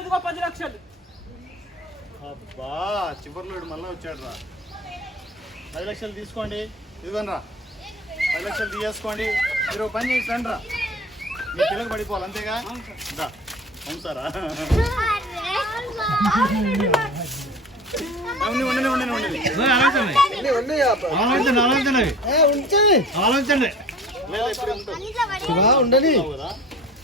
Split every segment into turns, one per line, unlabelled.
ఇదిగో పది లక్షలు
అబ్బా చివరిలోడు మళ్ళీ వచ్చాడు రా పది లక్షలు తీసుకోండి ఇదిగోనరా పది లక్షలు తీసేసుకోండి మీరు పని చేసి రండిరా మీ పిల్లలు పడిపోవాలి అంతేగా రా అవుతారా ఉండండి
ఉండండి ఉండండి ఆలోచన ఆలోచన ఆలోచన ఉండని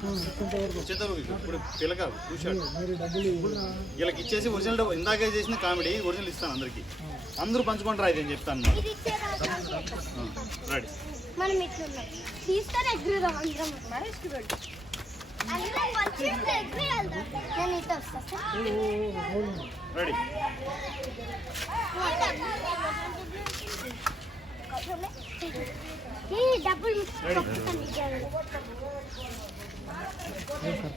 వీళ్ళకి ఇచ్చేసి ఒరిజినల్ ఇందాక చేసిన కామెడీ ఒరిజినల్ ఇస్తాను అందరికి అందరూ పంచుకోండి రాయి నేను చెప్తాను డబ్బులు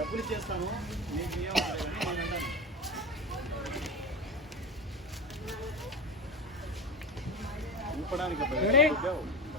డబ్బులు చేస్తాను నీకు ఏం అవ్వలేదని నేను అన్నాను ఊపడానికి అబ్బాయి